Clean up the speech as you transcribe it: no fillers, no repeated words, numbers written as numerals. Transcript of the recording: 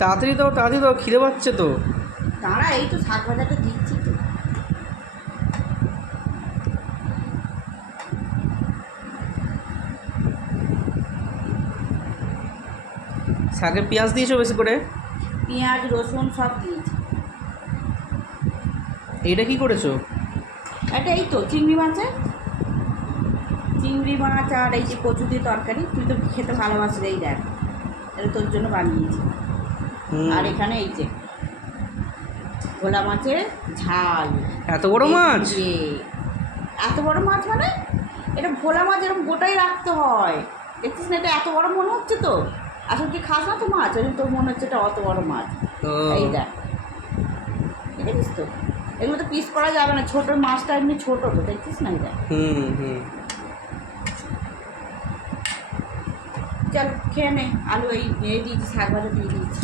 তাড়াতাড়ি দাও, তাড়াতাড়ি দাও, খিদে পাচ্ছে তো। তারা এই তো শাক ভাজাটা দিচ্ছি তো। শাকে পেঁয়াজ দিয়েছো বেশি করে? পেঁয়াজ রসুন সব দিয়েছি। এইটা কি করেছো? এটা এই তো চিংড়ি মাছের, চিংড়ি মাছ আর এই যে কচু দিয়ে তরকারি। তুই তো খেতে ভালোবাসিস, এই দেখ এটা তোর জন্য বানিয়েছি। আর এখানে এই যে ভোলা মাছের ঝাল। এত বড় মাছ? এত বড় মাছ মানে এটা ভোলা মাছ, এরকম গোটাই রাখতে হয়। দেখছিস না এটা এত বড় মনে হচ্ছে তো, আসলে কি খাস না তো মাছ, ওই জন্য তোর মনে হচ্ছে এটা অত বড় মাছ। এই দেখ, দেখিস তো, এগুলো তো পিস করা যাবে না, ছোটো মাছটা এমনি ছোটো তো, দেখছিস না? এই দেখ। চল খেয়ে নে। আলু এই দিয়ে দিয়েছি, শাক ভাজা দিয়ে দিয়েছি।